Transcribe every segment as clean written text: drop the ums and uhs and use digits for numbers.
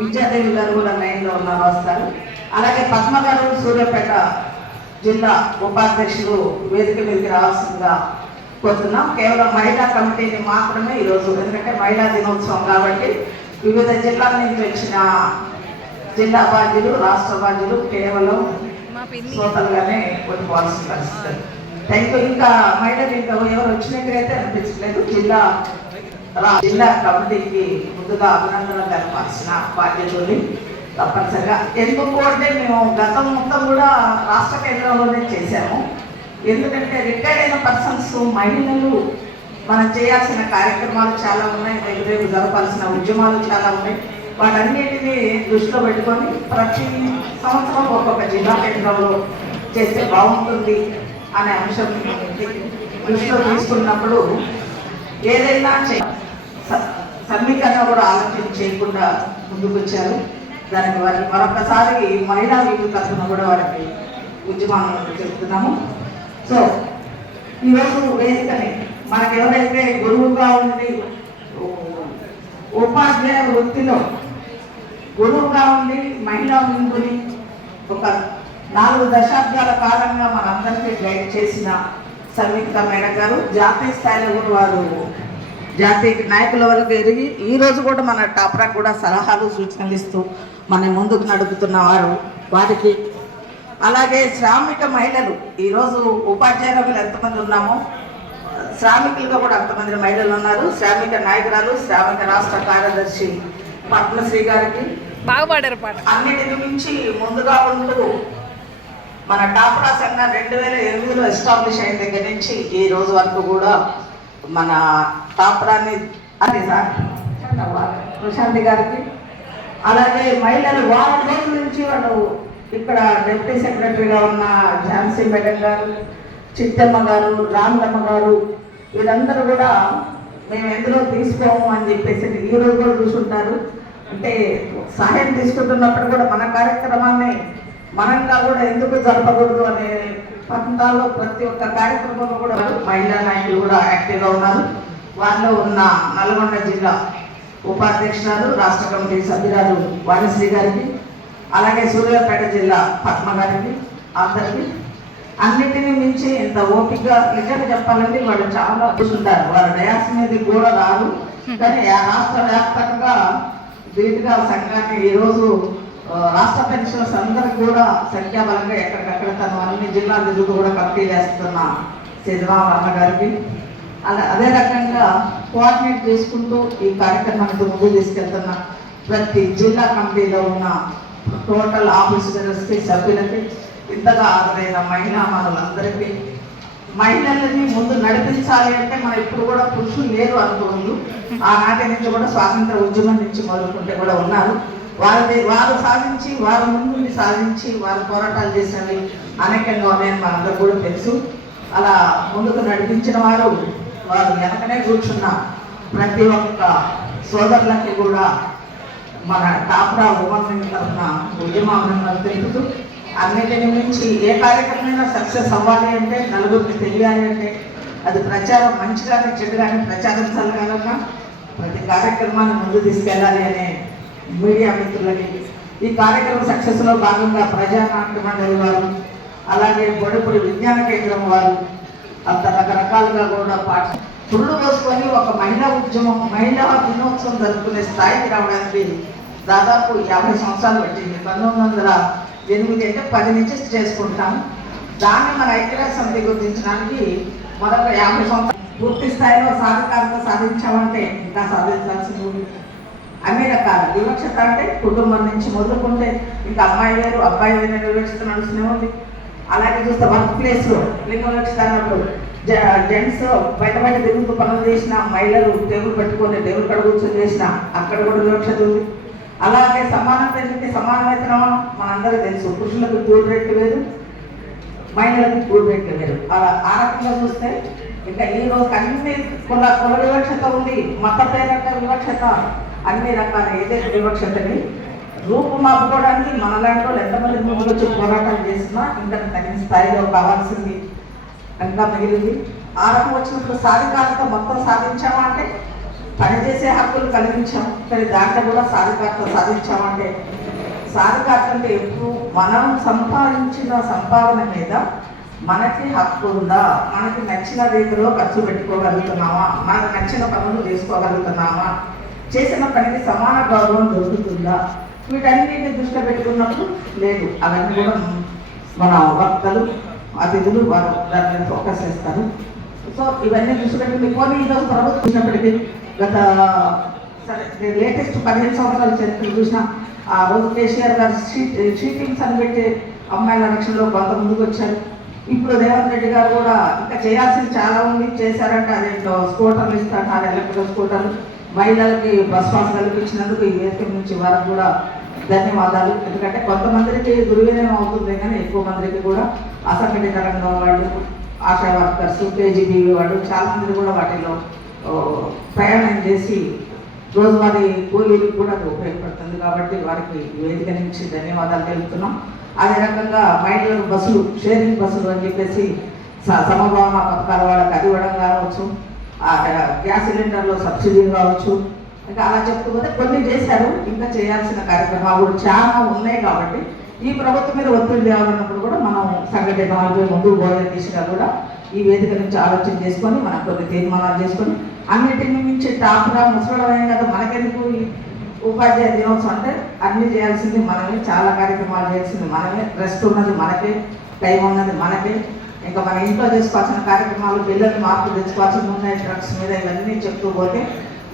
విద్యాదేవి గారు కూడా లైన్లో ఉన్నారు, వస్తారు. అలాగే పద్మ గారు సూర్యాపేట జిల్లా ఉపాధ్యక్షులు వేదిక మీదకి రావాల్సిందిగా కోరుతున్నాం. కేవలం మహిళా కమిటీని మాత్రమే ఈరోజు, ఎందుకంటే మహిళా దినోత్సవం కాబట్టి వివిధ జిల్లాల నుంచి వచ్చిన జిల్లా బాధ్యులు, రాష్ట్ర బాధ్యులు కేవలం శ్రోతలుగానే కొట్టుకోవాల్సిన పరిస్థితి. Thank you. ఇంకా మహిళలు ఇంకా ఎవరు వచ్చినట్టుగైతే అనిపించలేదు. జిల్లా కమిటీకి ముందుగా అభినందనలు తెలపాల్సిన బాధ్యతలు తప్పనిసరిగా. ఎందుకు అంటే మేము గతం మొత్తం కూడా రాష్ట్ర కేంద్రంలోనే చేశాము. ఎందుకంటే రిటైర్డ్ అయిన పర్సన్స్ మహిళలు మనం చేయాల్సిన కార్యక్రమాలు చాలా ఉన్నాయి, రేపు జరపాల్సిన ఉద్యమాలు చాలా ఉన్నాయి. వాటన్నిటిని దృష్టిలో పెట్టుకొని ప్రతి సంవత్సరం ఒక్కొక్క జిల్లా కేంద్రంలో చేస్తే బాగుంటుంది అనే అంశం దృష్టిలో తీసుకున్నప్పుడు ఏదైనా సమీకరణ కూడా ఆలోచన చేయకుండా ముందుకు వచ్చారు. దానికి వారికి మరొకసారి మహిళా వీధి తరఫున కూడా వారికి ఉద్యమాలను చెప్తున్నాము. సో ఈరోజు వేదికని మనకు ఎవరైతే గురువుగా ఉండి ఉపాధ్యాయ వృత్తిలో గురువుగా ఉండి మహిళా విందుని ఒక 4 దశాబ్దాల కాలంగా మనందరికీ గైడ్ చేసిన సంయుక్త మేడం గారు జాతీయ స్థాయిలో కూడా వారు జాతీయ నాయకుల వరకు ఎరిగి ఈరోజు కూడా మన టాప్రా కూడా సలహాలు సూచనలు ఇస్తూ మన ముందుకు నడుపుతున్న వారు వారికి. అలాగే శ్రామిక మహిళలు ఈరోజు ఉపాధ్యాయులు ఎంతమంది ఉన్నామో శ్రామికులుగా కూడా అంతమంది మహిళలు ఉన్నారు. శ్రామిక నాయకురాలు, శ్రామిక రాష్ట్ర కార్యదర్శి పద్మశ్రీ గారికి అన్నిటిని మించి ముందుగా ఉంటూ మన టాప్రా సంఘం 2008లో ఎస్టాబ్లిష్ అయిన దగ్గర నుంచి ఈ రోజు వరకు కూడా మన టాప్రాని అది సార్ ప్రశాంతి గారికి, అలాగే మహిళలు వారం రోజుల నుంచి వాళ్ళు ఇక్కడ డిప్యూటీ సెక్రటరీగా ఉన్న ఝాన్సీ మేడం గారు, చిట్టమ్మ గారు, రామలమ్మ గారు, వీళ్ళందరూ కూడా మేము ఎందులో తీసుకోము అని చెప్పేసి ఈ రోజు కూడా చూసుంటారు. అంటే సహాయం తీసుకుంటున్నప్పుడు కూడా మన కార్యక్రమాన్ని మనంగా కూడా ఎందుకు జరపకూడదు అనే పంతాల్లో ప్రతి ఒక్క కార్యక్రమంలో కూడా మహిళా నాయకులు కూడా యాక్టివ్గా ఉన్నారు. వారిలో ఉన్న నల్గొండ జిల్లా ఉపాధ్యక్షురాలు, రాష్ట్ర కమిటీ సభ్యురాలు వాణిశ్రీ గారికి, అలాగే సూర్యాపేట జిల్లా పద్మ గారికి, అందరికీ అన్నిటినీ మించి ఇంత ఓపికగా నిజంగా చెప్పాలంటే వాళ్ళు చాలా కూర్చుంటారు. వారు డయాస్ మీద కూడా రాదు, కానీ రాష్ట్ర వ్యాప్తంగా ధీటుగా సంఘాన్ని ఈరోజు రాష్ట్ర పెన్షనర్స్ అందరికి కూడా సంఖ్యాబలంగా ఎక్కడికక్కడ తను అన్ని జిల్లాల తిరుగుతూ కూడా కమిటీ వేస్తున్న సిద్ధరామ గారికి, అదే రకంగా కోఆర్డినేట్ చేసుకుంటూ ఈ కార్యక్రమానికి ముందుకు తీసుకెళ్తున్న ప్రతి జిల్లా కమిటీలో ఉన్న టోటల్ ఆఫీసర్స్కి, సభ్యులకి, ఇంతగా ఆదరైన మహిళా మనులందరికీ. మహిళలని ముందు నడిపించాలి అంటే మనం ఇప్పుడు కూడా పురుషులు లేరు అనుకోవద్దు. ఆనాటి నుంచి కూడా స్వాతంత్ర ఉద్యమం నుంచి మొదలుకుంటే కూడా ఉన్నారు. వారు సాధించి, వారు ముందుండి సాధించి, వారు పోరాటాలు చేసినవి అనేకంగా ఉన్నాయని మనందరూ కూడా తెలుసు. అలా ముందుకు నడిపించిన వారు వెనకనే కూర్చున్న ప్రతి ఒక్క సోదరులకి కూడా మన టాప్రా ఉమెన్ తరఫున ఉద్యమాభినందనలు తెలుపుతూ, అన్నిటిని మించి ఏ కార్యక్రమమైనా సక్సెస్ అవ్వాలి అంటే, నలుగురికి తెలియాలి అంటే అది ప్రచారం మంచిగానే చెడుగానే ప్రచారించాలి కనుక ప్రతి కార్యక్రమాన్ని ముందు తీసుకెళ్ళాలి అనే మీడియా మిత్రులకి, ఈ కార్యక్రమం సక్సెస్లో భాగంగా ప్రజానాట్య మండలి వారు, అలాగే బొడపూడి విజ్ఞాన కేంద్రం వారు అంత రకరకాలుగా కూడా పురుడు పోసుకొని ఒక మహిళా ఉద్యమం, మహిళా దినోత్సవం జరుపుకునే స్థాయికి రావడానికి దాదాపు 50 సంవత్సరాలు పట్టింది. 1908 అంటే 10 నుంచి చేసుకుంటాం. దాన్ని మన ఐక్యరాజ్య సమితి గుర్తించడానికి మరొక 50 సంవత్సరాలు పూర్తి స్థాయిలో సాధికారత సాధించామంటే ఇంకా సాధించాల్సింది. అన్ని రకాల వివక్షత అంటే కుటుంబం నుంచి మొదలుకుంటే ఇంకా అమ్మాయి వేరు అబ్బాయి వేరు వివక్షత నడుస్తూనే ఉంది. అలాగే చూస్తే వర్క్ ప్లేస్లో లింగ వివక్షత అన్నప్పుడు జెంట్స్ బయట తిరుగుతూ పనులు చేసిన, మహిళలు టేబుల్ పెట్టుకొని టేబుల్ కడ కూర్చొని చేసిన అక్కడ కూడా వివక్షత ఉంది. అలాగే సమానత సమాన వేతనం మనందరికీ తెలుసు. పురుషులకు కూలి రేట్లు వేరు, మహిళలకు కూలి రేట్లు వేరు. అలా ఆ రకంగా చూస్తే ఇంకా ఈ రోజు అన్ని కుల వివక్షత ఉంది, మత పేరట వివక్షత, అన్ని రకాల ఏదైతే వివక్షతని రూపుమాపుకోవడానికి మనలాంటి వాళ్ళు ఎంతమంది ముందు వచ్చి పోరాటాలు చేసినా ఇంకా తగిన స్థాయిలో కావాల్సింది ఇంకా మిగిలింది. ఆ రకం వచ్చినప్పుడు సాధికారత మొత్తం సాధించామా అంటే పనిచేసే హక్కులు కలిగించాం, కానీ దాంట్లో కూడా సాధికారత సాధించామంటే సాధికారత అంటే ఎప్పుడు మనం సంపాదించిన సంపాదన మీద మనకి హక్కు ఉందా, మనకి నచ్చిన రీతిలో ఖర్చు పెట్టుకోగలుగుతున్నామా, మనకు నచ్చిన పనులు చేసుకోగలుగుతున్నామా, చేసిన పనికి సమాన గౌరవం దొరుకుతుందా, వీటన్నిటిని దృష్టిలో పెట్టుకున్నప్పుడు లేదు. అవన్నీ కూడా మన వక్తలు అతిథులు వారు దాని మీద ఫోకస్ చేస్తారు. సో ఇవన్నీ దృష్టి పెట్టుకుని కొన్ని ఈరోజు ప్రభుత్వం చూసినప్పటికీ గత సరే లేటెస్ట్ 15 సంవత్సరాల చరిత్ర చూసిన ఆ రోజు కేసీఆర్ గారు షీటింగ్స్ అని పెట్టి అమ్మాయిల రక్షణలో కొంత ముందుకు వచ్చారు. ఇప్పుడు రేవంత్ రెడ్డి గారు కూడా ఇంకా చేయాల్సింది చాలా ఉంది, చేశారంటే అదేంటో స్కూటర్లు ఇస్తున్నారు, ఎలక్ట్రికల్ స్కూటర్లు, మహిళలకి బస్ పాస్ కల్పించినందుకు ఈ వేదిక నుంచి వారికి కూడా ధన్యవాదాలు. ఎందుకంటే కొంతమందికి దుర్వినియోగం అవుతుంది, కానీ ఎక్కువ మందికి కూడా అసంఘటిత రంగం వాళ్ళు, ఆశా వర్కర్స్, కేజీబీవీ వాళ్ళు చాలా మంది కూడా వాటిలో ప్రయాణం చేసి రోజువారీ కూలీలకు కూడా అది ఉపయోగపడుతుంది. కాబట్టి వారికి వేదిక నుంచి ధన్యవాదాలు తెలుపుతున్నాం. అదే రకంగా మహిళలకు బస్సులు, షేరింగ్ బస్సులు అని చెప్పేసి సమభావన పథకాల వాళ్ళకి అది ఇవ్వడం కావచ్చు, గ్యాస్ సిలిండర్లో సబ్సిడీలు కావచ్చు, ఇంకా అలా చెప్పుకోతే కొన్ని చేశారు. ఇంకా చేయాల్సిన కార్యక్రమాలు కూడా చాలా ఉన్నాయి. కాబట్టి ఈ ప్రభుత్వం మీద ఒత్తిడి తేవాలన్నప్పుడు కూడా మనం సంఘటన అయిపోయి ముందుకు పోయే దిశగా కూడా ఈ వేదిక నుంచి ఆలోచన చేసుకొని మనం కొన్ని తీర్మానాలు చేసుకొని అన్నిటిని మించి టాప్గా ముసలడమే కదా మనకెందుకు ఈ ఉపాధ్యాయ దినోత్సవం అంటే అన్ని చేయాల్సింది మనమే, చాలా కార్యక్రమాలు చేయాల్సింది మనమే, రెస్ట్ ఉన్నది మనకే, టైం ఉన్నది మనకే. ఇంకా మన ఇంట్లో చేసుకోవాల్సిన కార్యక్రమాలు, పిల్లలు మార్పులు తెచ్చుకోవాల్సింది ఉన్నాయి, డ్రగ్స్ మీద ఇవన్నీ చెప్తూ పోతే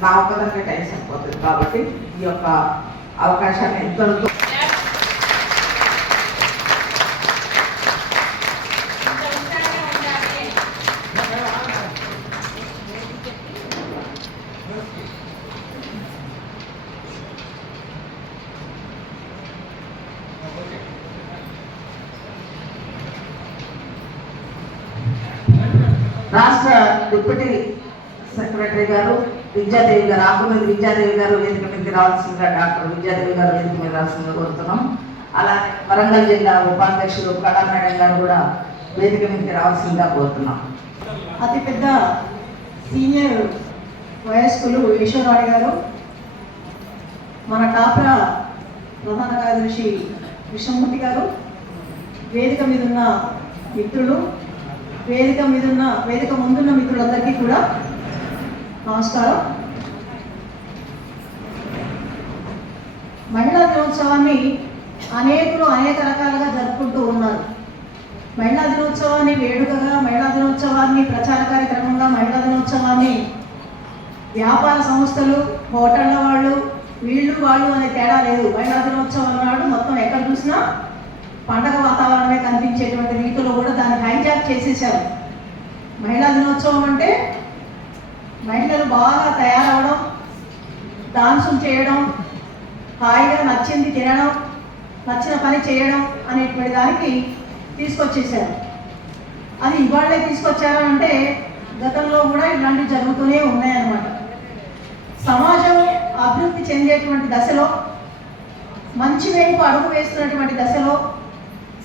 నా ఒక్కదానికే టైం సరిపోతుంది. కాబట్టి ఈ యొక్క అవకాశాన్ని ఎంతవరకు రాష్ట్ర డిప్యూటీ సెక్రటరీ గారు విద్యాదేవి గారు, ఆకుమీద విద్యాదేవి గారు వేదిక మీదకి రావాల్సిందిగా, డాక్టర్ విద్యాదేవి గారు వేదిక మీద రావాల్సిందిగా కోరుతున్నాం. అలానే వరంగల్ జిల్లా ఉపాధ్యక్షులు కళా మేడం గారు కూడా వేదిక మీదకి రావాల్సిందిగా కోరుతున్నాం. అతిపెద్ద సీనియర్ వయస్కులు ఈశ్వరరావు గారు, మన టాప్రా ప్రధాన కార్యదర్శి కృష్ణమూర్తి గారు, వేదిక మీద ఉన్న మిత్రులు, వేదిక ముందున్న మిత్రులందరికీ కూడా నమస్కారం. మహిళా దినోత్సవాన్ని అనేక రకాలుగా జరుపుకుంటూ ఉన్నారు. మహిళా దినోత్సవాన్ని వేడుకగా, మహిళా దినోత్సవాన్ని ప్రచార కార్యక్రమంగా, మహిళా దినోత్సవాన్ని వ్యాపార సంస్థలు, హోటళ్ళ వాళ్ళు, వాళ్ళు అనే తేడా లేదు. మహిళా దినోత్సవం నాడు మొత్తం ఎక్కడ చూసినా పండగ వాతావరణమే కనిపించేటువంటి రీతిలో కూడా దాన్ని హైజాక్ చేసేసారు. మహిళా దినోత్సవం అంటే మహిళలు బాగా తయారవడం, డాన్సులు చేయడం, హాయిగా నచ్చింది తినడం, నచ్చిన పని చేయడం అనేటువంటి దానికి తీసుకొచ్చేసారు. అది ఇవాళ్ళే తీసుకొచ్చారా అంటే గతంలో కూడా ఇలాంటివి జరుగుతూనే ఉన్నాయన్నమాట. సమాజం అభివృద్ధి చెందేటువంటి దశలో, మంచి వైపు అడుగు వేస్తున్నటువంటి దశలో,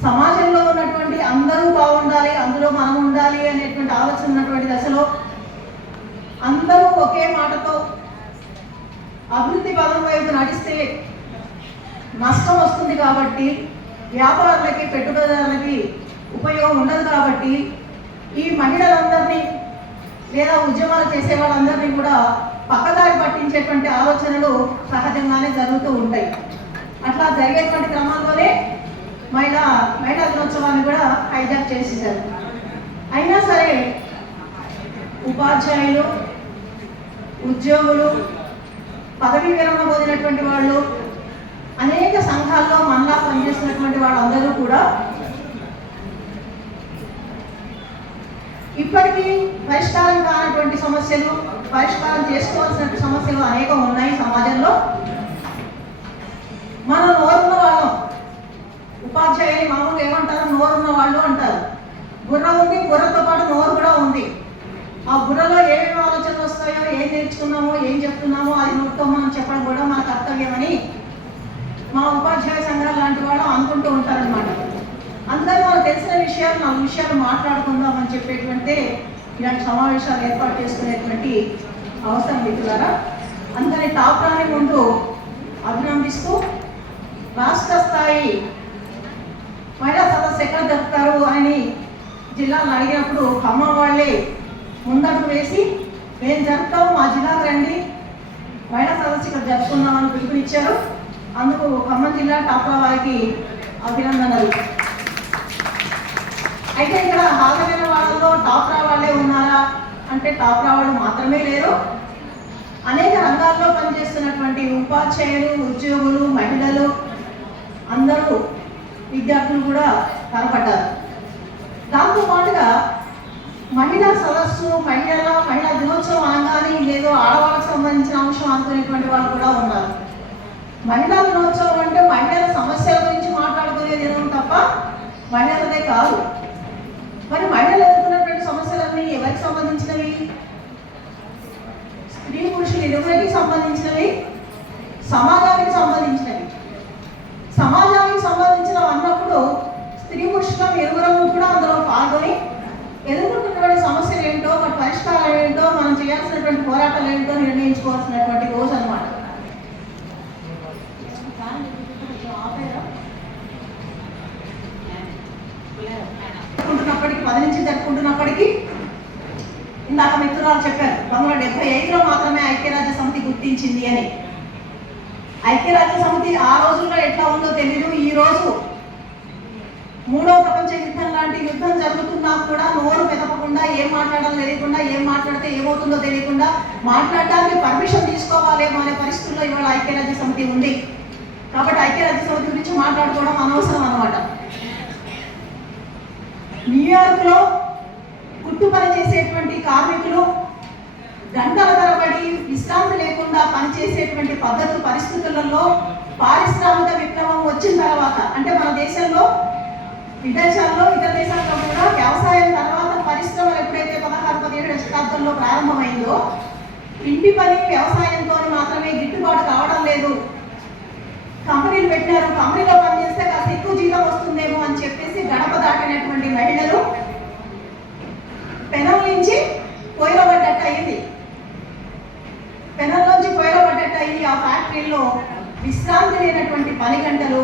సమాజంలో ఉన్నటువంటి అందరూ బాగుండాలి, అందులో మనం ఉండాలి అనేటువంటి ఆలోచన ఉన్నటువంటి దశలో అందరూ ఒకే మాటతో అభివృద్ధి పదం వైపు నడిస్తే నష్టం వస్తుంది. కాబట్టి వ్యాపారులకి, పెట్టుబడిదారులకి ఉపయోగం ఉండదు. కాబట్టి ఈ మహిళలందరినీ లేదా ఉద్యమాలు చేసే వాళ్ళందరినీ కూడా పక్కదారి పట్టించేటువంటి ఆలోచనలు సహజంగానే జరుగుతూ ఉంటాయి. అట్లా జరిగేటువంటి క్రమంలోనే మహిళా దినోత్సవాన్ని కూడా హైజాక్ చేసేసారు. అయినా సరే ఉపాధ్యాయులు, ఉద్యోగులు, పదవీ విరమణ పొందినటువంటి వాళ్ళు, అనేక సంఘాల్లో మనలా పనిచేస్తున్నటువంటి వాళ్ళందరూ కూడా ఇప్పటికీ పరిష్కారం కానటువంటి సమస్యలు, పరిష్కారం చేసుకోవాల్సిన సమస్యలు అనేకం ఉన్నాయి సమాజంలో. మనం నోరున్న వాళ్ళం, ఉపాధ్యాయులు మామూలుగా ఏమంటారు, నోరున్న వాళ్ళు అంటారు. బుర్ర ఉంది, బుర్రతో పాటు నోరు కూడా ఉంది. ఆ బుర్రలో ఏమేమి ఆలోచనలు వస్తాయో, ఏం నేర్చుకున్నామో, ఏం చెప్తున్నామో అది నోటితో మనం చెప్పడం కూడా మన కర్తవ్యమని మా ఉపాధ్యాయ సంఘాలు లాంటి వాళ్ళు అనుకుంటూ ఉంటారనమాట. అందుకని మనకు తెలిసిన విషయాలు, 4 విషయాలు మాట్లాడుకుందామని చెప్పేటువంటి ఇలాంటి సమావేశాలు ఏర్పాటు చేసుకునేటువంటి అవసరం మిత్రులారా. అందుకని టాప్ రాని ముందు అభినందిస్తూ రాష్ట్ర స్థాయి మహిళా సదస్సు ఎక్కడ జరుపుతారు అని జిల్లాను అడిగినప్పుడు ఖమ్మం వాళ్ళే ముందడుగు వేసి మేము జరుపుతాం, మా జిల్లాకు రండి, మహిళా సదస్సు ఇక్కడ జరుపుకుందామని పిలుపునిచ్చారు. అందుకు ఖమ్మం జిల్లా టాప్రా వారికి అభినందనలు. అయితే ఇక్కడ హాజరైన వాళ్ళలో టాప్రా వాళ్ళే ఉన్నారా అంటే టాప్రా వాళ్ళు మాత్రమే లేరు. అనేక రంగాల్లో పనిచేస్తున్నటువంటి ఉపాధ్యాయులు, ఉద్యోగులు, మహిళలు అందరూ విద్యార్థులు కూడా కనపడ్డారు. దాంతో పాటుగా మహిళా సదస్సు, మహిళా దినోత్సవం అనగానే ఏదో ఆడవాళ్ళకు సంబంధించిన అంశం అనుకునేటువంటి వాళ్ళు కూడా ఉన్నారు. మహిళా దినోత్సవం అంటే మహిళల సమస్యల గురించి మాట్లాడుకునేది ఏదో తప్ప మహిళలదే కాదు. మరి మహిళలు ఎదుర్కొన్నటువంటి సమస్యలన్నీ ఎవరికి సంబంధించినవి? స్త్రీ పురుషులు ఇరువురికి సంబంధించినవి, సమాజానికి సంబంధించినవి. సమాజానికి సంబంధించిన అన్నప్పుడు స్త్రీ పురుషులం ఇరువురము కూడా అందులో పాల్గొని ఎదుర్కొంటున్నటువంటి సమస్యలు ఏంటో, వాటి పరిష్కారాలు ఏంటో, మనం చేయాల్సినటువంటి పోరాటాలు ఏంటో నిర్ణయించుకోవాల్సినటువంటి రోజు అనమాట. జరుపుకుంటున్నప్పటికీ 10 నుంచి జరుపుకుంటున్నప్పటికీ ఇందాక మిత్రురాలు చెప్పారు 1975లో మాత్రమే ఐక్యరాజ్య సమితి గుర్తించింది అని. ఐక్యరాజ్య సమితి ఆ రోజుల్లో ఎట్లా ఉందో తెలియదు. ఈ రోజు 3వ ప్రపంచ యుద్ధం లాంటి యుద్ధం జరుగుతున్నా కూడా నోరు మెదపకుండా, ఏం మాట్లాడాలో తెలియకుండా, ఏం మాట్లాడితే ఏమవుతుందో తెలియకుండా, మాట్లాడడానికి పర్మిషన్ తీసుకోవాలేమో అనే పరిస్థితుల్లో ఇవాళ ఐక్యరాజ్య సమితి ఉంది. కాబట్టి ఐక్యరాజ్య సమితి గురించి మాట్లాడుకోవడం అనవసరం అన్నమాట. న్యూయార్క్లో కుట్టు పని చేసేటువంటి కార్మికులు గంటల తరబడి విశ్రాంతి లేకుండా పనిచేసేటువంటి పరిస్థితులలో పారిశ్రామిక విప్లవం వచ్చిన తర్వాత, అంటే మన దేశంలో విదేశాల్లో, ఇతర దేశాల్లో కూడా వ్యవసాయం తర్వాత పరిశ్రమలు ఎప్పుడైతే 16-17 శతాబ్దంలో ప్రారంభమైందో ఇంటి పని వ్యవసాయంతో మాత్రమే గిట్టుబాటు కావడం లేదు. కంపెనీలు పెట్టారు, కంపెనీలో పనిచేస్తే కాస్త ఎక్కువ జీతం వస్తుందేమో అని చెప్పేసి గడప దాటినటువంటి మహిళలు పెనం నుంచి పొయ్యిలో పడ్డట్టు అయింది. పెనంలోంచి పొయ్యిలో పడ్డట్టు అయ్యి ఆ ఫ్యాక్టరీలో విశ్రాంతి లేనటువంటి పని గంటలు,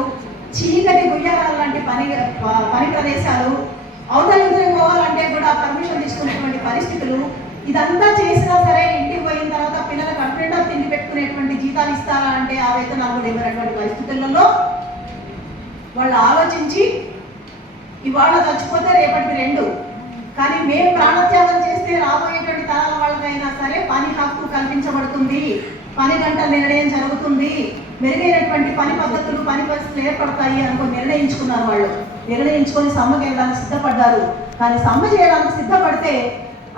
చీకటి గుయ్యారాలు లాంటి పని ప్రదేశాలు, అవతల పోవాలంటే కూడా పర్మిషన్ తీసుకునేటువంటి పరిస్థితులు. ఇదంతా చేసినా సరే ఇంటికి పోయిన తర్వాత పిల్లలకు అడ్డంగా తిండి పెట్టుకునేటువంటి జీతాలు ఇస్తారా అంటే ఆ వేతనాలు కూడా ఇవ్వనటువంటి పరిస్థితులలో వాళ్ళు ఆలోచించి ఇవాళ చచ్చిపోతే రేపటికి 2, కానీ మేము ప్రాణత్యాగం చేస్తే రాబోయేటువంటి తరాల వాళ్ళకైనా సరే పని హక్కు కల్పించబడుతుంది, పని గంటల నిర్ణయం జరుగుతుంది, మెరుగైనటువంటి పని పద్ధతులు, పని పరిస్థితులు ఏర్పడతాయి అనుకుని నిర్ణయించుకున్నారు. వాళ్ళు నిర్ణయించుకొని సమ్మె చేయడానికి సిద్ధపడ్డారు. కానీ సమ్మె చేయడానికి సిద్ధపడితే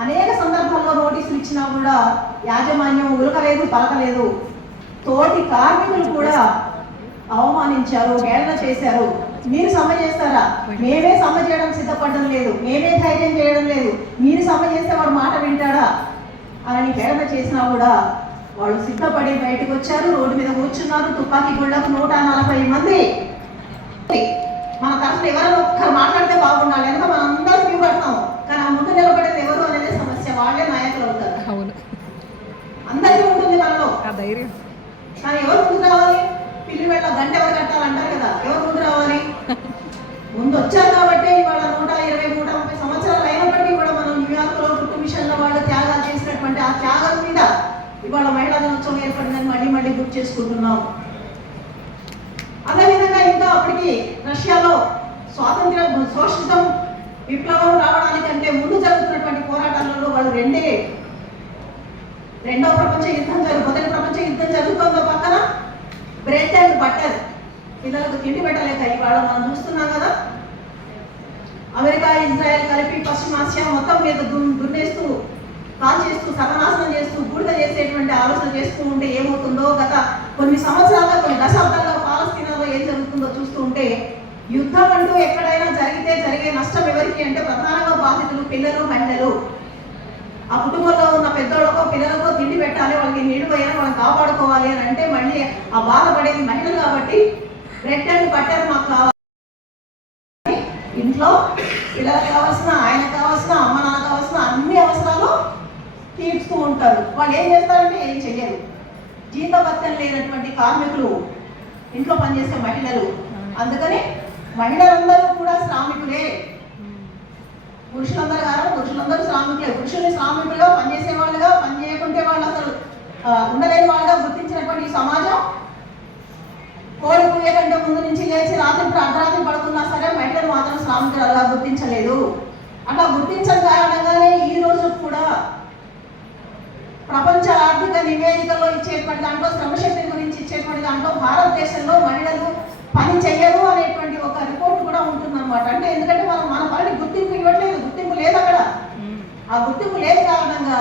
అనేక సందర్భాల్లో నోటీసులు ఇచ్చినా కూడా యాజమాన్యం ఉలకలేదు, పలకలేదు. తోటి కార్మికులు కూడా అవమానించారు, హేళన చేశారు. మీరు సమ్మె చేస్తారా? మేమే సమ్మె చేయడం సిద్ధపడడం లేదు, మేమే ధైర్యం చేయడం లేదు, మీరు సమ్మె చేస్తే వాడు మాట వింటాడా అని హేళన చేసినా కూడా వాళ్ళు సిద్ధపడి బయటకు వచ్చారు, రోడ్డు మీద కూర్చున్నారు. తుపాకీ గుళ్ళకు 140 మంది. మన తరఫున ఎవరైనా ఒక్కరు మాట్లాడితే బాగుండాలి, ఎందుకంటే మనం అందరం క్యూ కడతాం, కానీ ఆ ముందు నిలబడేది ఎవరు అనేది సమస్య. వాళ్ళే నాయకులు అవుతారు. అందరికీ ఉంటుంది మనలో ధైర్యం, కానీ ఎవరు ముందు రావాలి? పిల్లి వెళ్ళ గంట ఎవరు కట్టాలంటారు కదా, ఎవరు ముందు రావాలి? ముందు వచ్చారు కాబట్టి ఇవాళ 120-130 సంవత్సరాలు అయినప్పటికీ కూడా మనం న్యూయార్క్లో కుట్టు మిషన్లో వాళ్ళు త్యాగాలు చేసినటువంటి ఆ త్యాగం మీద ఇవాళ మహిళా దినోత్సవం ఏర్పడిందని మళ్ళీ గుర్తు చేసుకుంటున్నాం. అదేవిధంగా ఇంకా అప్పటికి రష్యాలో సోషలిజం విప్లవం రావడానికంటే ముందు జరుగుతున్నటువంటి పోరాటాలలో వాళ్ళు రెండవ ప్రపంచ యుద్ధం మొదటి ప్రపంచ యుద్ధం జరుగుతుందో పక్కన బ్రెడ్ అండ్ బటర్, పిల్లలకు తిండి పెట్టలేక ఇవాళ మనం చూస్తున్నాం కదా. అమెరికా, ఇజ్రాయెల్ కలిపి పశ్చిమాసియా మొత్తం మీద దున్నేస్తూ, కాల్ చేస్తూ, సర్వనాశనం చేస్తూ, బూడిద చేసేటువంటి ఆలోచన చేస్తూ ఉంటే ఏమవుతుందో, గత కొన్ని సంవత్సరాలుగా, కొన్ని దశాబ్దాలుగా పాలస్తీనాలో ఏం జరుగుతుందో చూస్తూ ఉంటే, యుద్ధం అంటూ ఎక్కడైనా జరిగే నష్టం ఎవరికి అంటే ప్రధానంగా బాధితులు పిల్లలు, మహిళలు. ఆ కుటుంబంలో ఉన్న పెద్దోళ్ళకో పిల్లలకో తిండి పెట్టాలి, వాళ్ళకి నీళ్లు పోయినా వాళ్ళని కాపాడుకోవాలి అని అంటే మళ్ళీ ఆ బాధపడేది మహిళలు. కాబట్టి బ్రెడ్ అండ్ బటర్ మాకు కావాలి. ఇంట్లో పిల్లలకు కావాల్సిన, ఆయనకు కావాల్సిన, అమ్మ నాన్న కావాల్సిన అన్ని అవసరాలు తీర్చుతూ ఉంటారు. వాళ్ళు ఏం చేస్తారంటే ఏం చెయ్యరు. జీతభత్యం లేనటువంటి కార్మికులు, ఇంట్లో పనిచేసే మహిళలు. అందుకని మహిళలందరూ కూడా శ్రామికులే. పురుషులందరూ కాదు, పురుషులందరూ శ్రామికులే. పురుషుల్ని శ్రామికులుగా, పనిచేసే వాళ్ళుగా, పని చేయకుంటే వాళ్ళు అసలు ఉండలేని వాళ్ళుగా గుర్తించినటువంటి ఈ సమాజం కోడి పూయ కంటే ముందు నుంచి లేచి రాత్రి అర్ధరాత్రి పడుకున్నా సరే మహిళలు మాత్రం శ్రామికులుగా గుర్తించలేదు. అట్లా గుర్తించని కారణంగానే ఈ రోజు కూడా ప్రపంచ ఆర్థిక నివేదికలో ఇచ్చేటువంటి దాంట్లో, శ్రమశక్తి గురించి ఇచ్చేటువంటి దాంట్లో భారతదేశంలో మహిళలు పని చెయ్యరు అనేటువంటి ఒక రిపోర్ట్ కూడా ఉంటుందన్నమాట. అంటే ఎందుకంటే మనం మన పనిని గుర్తింపు ఇవ్వట్లేదు, గుర్తింపు లేదు అక్కడ. ఆ గుర్తింపు లేని కారణంగా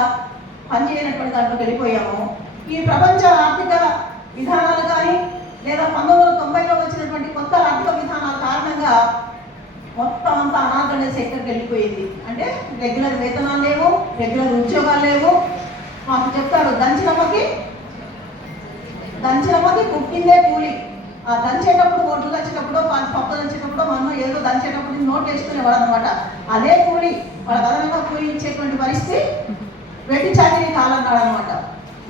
పనిచేయనటువంటి దాంట్లోకి వెళ్ళిపోయాము. ఈ ప్రపంచ ఆర్థిక విధానాలు కానీ లేదా 1990లో వచ్చినటువంటి కొత్త ఆర్థిక విధానాల కారణంగా మొత్తం అంతా అనార్గనైజ్ సెక్టర్కి వెళ్ళిపోయింది. అంటే రెగ్యులర్ వేతనాలు లేవు, రెగ్యులర్ ఉద్యోగాలు లేవు. మాకు చెప్తారు దంచినమ్మకి కుక్కిందే కూలి. ఆ దంచేటప్పుడు, ఒడ్లు దంచేటప్పుడు, పప్పు దంచేటప్పుడు, మనం ఏదో దంచేటప్పుడు నోట్లు వేసుకునేవాడు అనమాట. అదే కూలి వాళ్ళకి అదనంగా కూలి ఇచ్చేటువంటి పరిస్థితి వెట్టి చాకిరీ కాలం కాదనమాట.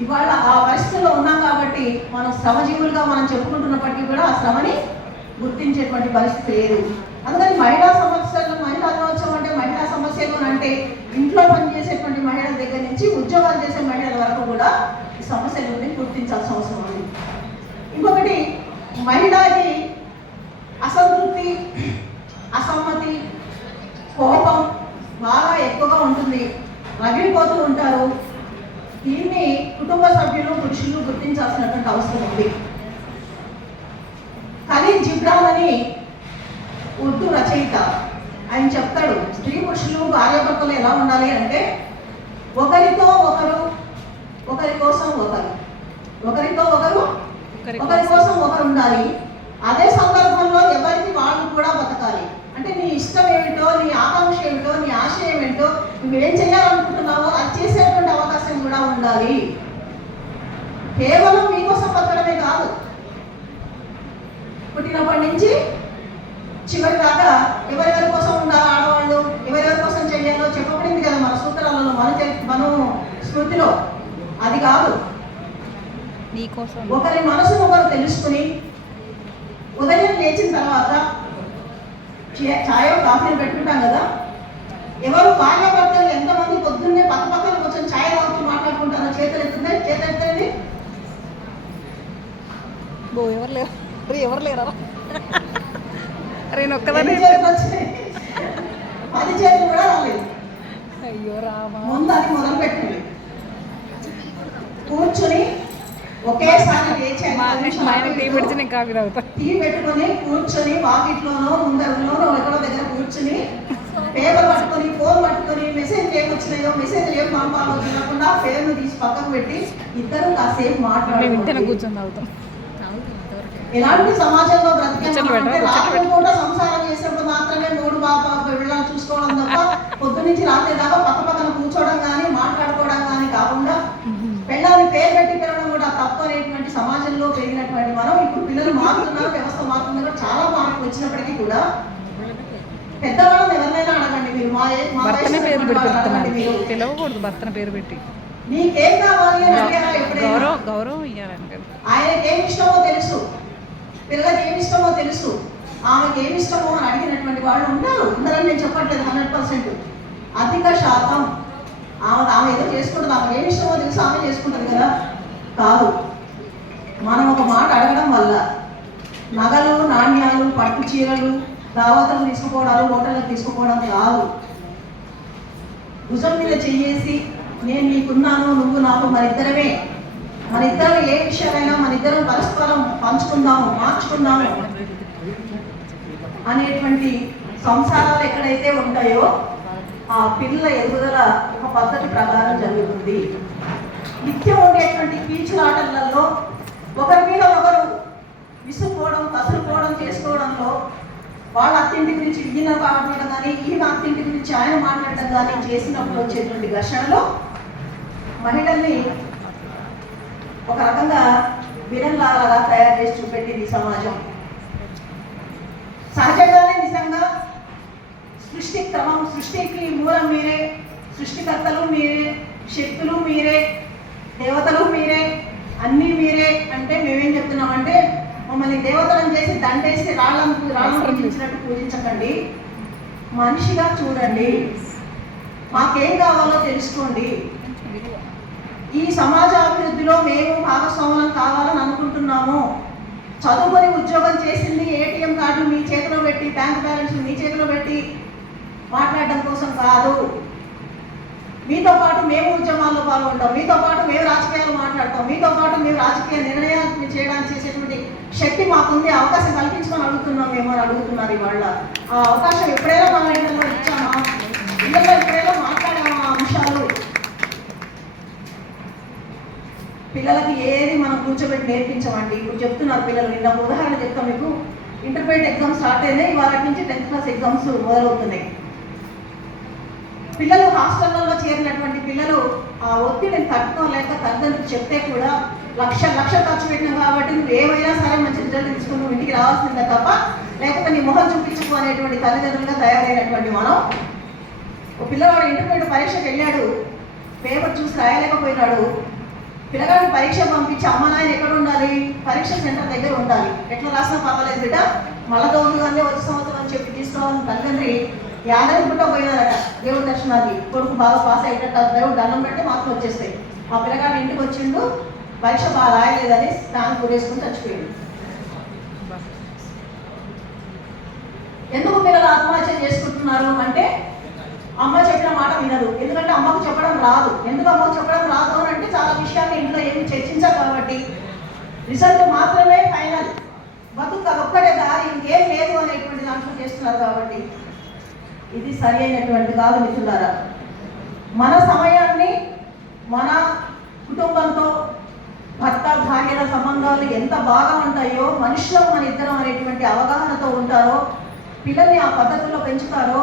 ఇవాళ ఆ పరిస్థితుల్లో ఉన్నాం కాబట్టి మనం శ్రమజీవులుగా మనం చెప్పుకుంటున్నప్పటికీ కూడా ఆ శ్రమని గుర్తించేటువంటి పరిస్థితి లేదు. అందుకని మహిళా సమస్యలు, మహిళా దినోత్సవం అంటే మహిళా సమస్యలు అంటే ఇంట్లో పనిచేసేటువంటి మహిళల దగ్గర నుంచి ఉద్యోగాలు చేసే మహిళల వరకు కూడా ఈ సమస్యలని గుర్తించాల్సిన అవసరం ఉంది. ఇంకొకటి, మహిళకి అసంతృప్తి, అసమ్మతి, కోపం బాగా ఎక్కువగా ఉంటుంది, రగిలిపోతూ ఉంటారు. దీన్ని కుటుంబ సభ్యులు, పురుషులు గుర్తించాల్సినటువంటి అవసరం ఉంది. ఖలీల్ జిబ్రాన్ అని ఉర్దూ రచయిత, ఆయన చెప్తాడు స్త్రీ పురుషులు భార్యాభర్తలు ఎలా ఉండాలి అంటే ఒకరితో ఒకరు, ఒకరి కోసం ఒకరు, ఒకరితో ఒకరు, ఒకరి కోసం ఒకరు ఉండాలి. అదే సందర్భంలో ఎవరికి వాళ్ళు కూడా బతకాలి. అంటే నీ ఇష్టం ఏమిటో, నీ ఆకాంక్ష ఏమిటో, నీ ఆశయం ఏమిటో, నువ్వేం చేయాలనుకుంటున్నావో అది చేసేటువంటి అవకాశం కూడా ఉండాలి. కేవలం మీకోసం బతకడమే కాదు, పుట్టినప్పటి నుంచి చివరి దాకా ఎవరెవరి కోసం ఉండాలి, ఆడవాళ్ళు ఎవరెవరి కోసం చేయాలో చెప్పబడింది కదా మన సూత్రాలలో, మన స్మృతిలో. అది కాదు, ఒకరి మనసును ఒకరు తెలుసుకుని ఉదయం లేచిన తర్వాత ఛాయో కాఫీని పెట్టుకుంటాం కదా, ఎవరు భార్యాభర్తలు ఎంతమంది పొద్దున్నే పక్క పక్కన కొంచెం ఛాయ్ తాగుతూ మాట్లాడుకుంటారో చేతులు ఎత్తండి. ఎవరు లేరా? ఒక్కదాన్ని 10 చేతులు కూడా రాలేదు. అయ్యో రామా. ముందు అది మొదలు పెట్టండి. కూర్చుని ఒకేసారి టీ పెట్టుకుని కూర్చొని వాకిట్లోనో ముందరలోనో ఎక్కడో దగ్గర కూర్చుని పేపర్ పట్టుకొని, ఫోన్ పట్టుకొని, మెసేజ్ ఏమొచ్చినాయో, మెసేజ్ ఏం పంపాలో చూడకుండా పేరును తీసి పక్కకు పెట్టి ఇద్దరు కాసేపు మాట్లాడుకుంటే కూర్చొని అవుతాం. ఎలాంటి సమాజంలో బ్రతికే రాత్రి కూడా సంసారం చేసినప్పుడు మాత్రమే 3 బాబా పిల్లలను చూసుకోవడం తప్ప పొద్దు నుంచి రాత్రి దాకా పక్క పక్కన కూర్చోవడం కానీ మాట్లాడుకోవడం కానీ కాకుండా పిల్లల్ని పేరు పెట్టి పిలవడం కూడా తప్పు అనేటువంటి సమాజంలో పెరిగినటువంటి మనం ఇప్పుడు పిల్లలు మారుతున్నారు, వ్యవస్థ మారుతున్నారు, చాలా మార్పులు వచ్చినప్పటికీ కూడా పెద్దవాళ్ళని ఎవరినైనా అడగండి మీరు, పిలవకూడదు భర్తన పేరు పెట్టి. నీకేం కావాలి అని అడిగారా ఎప్పుడైనా? గౌరవం ఇవ్వాలని. ఆయనకి ఏమి ఇష్టమో తెలుసు, పిల్లలకి ఏమి ఇష్టమో తెలుసు, ఆమెకి ఏమి ఇష్టమో అని అడిగినటువంటి వాళ్ళు ఉన్నారు. ఉన్నారని నేను చెప్పట్లేదు, 100%. అధిక శాతం ఆమె ఏదో చేసుకుంటుంది, ఆమె ఏమి ఇష్టమో తెలుసు, ఆమె చేసుకుంటుంది కదా. కాదు, మనం ఒక మాట అడగడం వల్ల నగలు, నాణ్యాలు, పట్టు చీరలు, దావతలు తీసుకుపోవడాలు, హోటళ్ళకు తీసుకుపోవడం కాదు. భుజం మీద చెయ్యేసి నేను నీకున్నాను, నువ్వు నాకు, మన ఇద్దరం ఏ విషయాలైనా మన ఇద్దరం పరస్పరం పంచుకుందాము, మార్చుకుందాము అనేటువంటి సంసారాలు ఎక్కడైతే ఉంటాయో ఆ పిల్లల ఎదుగుదల ఒక పద్ధతి ప్రకారం జరుగుతుంది. నిత్యం ఉండేటువంటి కీచులాటలలో ఒకరి మీద ఒకరు విసుక్కోవడం, కసురుకోవడం చేసుకోవడంలో వాళ్ళ అత్తింటి గురించి ఈయన మాట్లాడడం కానీ, ఈయన అత్తింటి గురించి ఆయన మాట్లాడడం కానీ చేసినప్పుడు వచ్చేటువంటి ఘర్షణలో మహిళల్ని ఒక రకంగా విలన్లాగా తయారు చేసి చూపెట్టింది ఈ సమాజం. సహజంగానే నిజంగా సృష్టి క్రమం, సృష్టికి మూలం మీరే, సృష్టికర్తలు మీరే, శక్తులు మీరే, దేవతలు మీరే, అన్నీ మీరే అంటే మేమేం చెప్తున్నామంటే మమ్మల్ని దేవతలను చేసి దండేసి రాళ్ళను పూజించినట్టు పూజించకండి, మనిషిగా చూడండి, మాకేం కావాలో తెలుసుకోండి. ఈ సమాజ అభివృద్ధిలో మేము భాగస్వాములం కావాలని అనుకుంటున్నాము. చదువుకొని ఉద్యోగం చేసింది ఏటీఎం కార్డులు మీ చేతిలో పెట్టి, బ్యాంక్ బ్యాలెన్స్ మీ చేతిలో పెట్టి మాట్లాడడం కోసం కాదు. మీతో పాటు మేము ఉద్యమాల్లో పాల్గొంటాం, మీతో పాటు మేము రాజకీయాలు మాట్లాడతాం, మీతో పాటు మేము రాజకీయ నిర్ణయాలు చేయడానికి చేసేటువంటి శక్తి మాకుంది, అవకాశం కల్పించుకొని అడుగుతున్నాం మేము అని అడుగుతున్నారు. ఇవాళ ఆ అవకాశం ఎప్పుడైనా మన ఇంట్లో ఇచ్చామా, ఇళ్ళలో ఎప్పుడైనా మాట్లాడామా ఆ అంశాలు? పిల్లలకి ఏది మనం కూర్చోబెట్టి నేర్పించమండి. ఇప్పుడు చెప్తున్నారు పిల్లలు, నిన్న ఉదాహరణ చెప్తాం మీకు. ఇంటర్మీడియట్ ఎగ్జామ్స్ స్టార్ట్ అయినాయి, ఇవాళ నుంచి 10th క్లాస్ ఎగ్జామ్స్ మొదలవుతున్నాయి. పిల్లలు హాస్టళ్లలో చేరినటువంటి పిల్లలు ఆ ఒత్తిడిని తట్టుకోలేక తల్లిదండ్రులు చెప్తే కూడా లక్ష ఖర్చు పెట్టినాం కాబట్టి నువ్వు ఏమైనా సరే మంచి రిజల్ట్ తీసుకుని నువ్వు ఇంటికి రావాల్సిందే తప్ప లేకపోతే నీ మొహం చూపించుకో అనేటువంటి తల్లిదండ్రులుగా తయారైనటువంటి మనం. ఓ పిల్లవాడు ఇంటర్మీడియట్ పరీక్షకు వెళ్ళాడు, పేపర్ చూసి రాయలేకపోయినాడు. పిల్లగాడిని పరీక్ష పంపించి అమ్మ నాయన ఎక్కడ ఉండాలి, పరీక్ష సెంటర్ దగ్గర ఉండాలి, ఎట్లా రాసినా పర్వాలేదు బిడ్డ మళ్ళా దోదుగానే వచ్చే సంవత్సరం అని చెప్పి తీసుకురావాలని తల్లిదండ్రి యాదగిరిగుట్ట పోయినారట దేవుడి దర్శనానికి. కొడుకు బాగా పాస్ అయ్యేటట్టు దేవుడు దండం పెట్టి మార్కులు వచ్చేస్తాయి. ఆ పిల్లగాడు ఇంటికి వచ్చిండు, పరీక్ష బాగా రాయలేదని స్నానం కూరేసుకుని చచ్చిపోయాడు. ఎందుకు పిల్లలు ఆత్మహత్య చేసుకుంటున్నారు అంటే అమ్మ చెప్పిన మాట వినరు. ఎందుకంటే అమ్మకు చెప్పడం రాదు. ఎందుకు అమ్మకు చెప్పడం రాదు అని అంటే చాలా విషయాలు ఇంట్లో ఏమి చర్చించారు కాబట్టి రిజల్ట్ మాత్రమే ఫైనల్, బతుకు అదొక్కడే దారి, ఇంకేం లేదు అనేటువంటి దాంట్లో చేస్తున్నారు కాబట్టి ఇది సరి అయినటువంటి కాదు మిత్రులారా. మన సమయాన్ని మన కుటుంబంతో భర్త భార్యల సంబంధాలు ఎంత బాగా ఉంటాయో, మనుషులు మన ఇద్దరం అనేటువంటి అవగాహనతో ఉంటారో, పిల్లల్ని ఆ పద్ధతుల్లో పెంచుతారో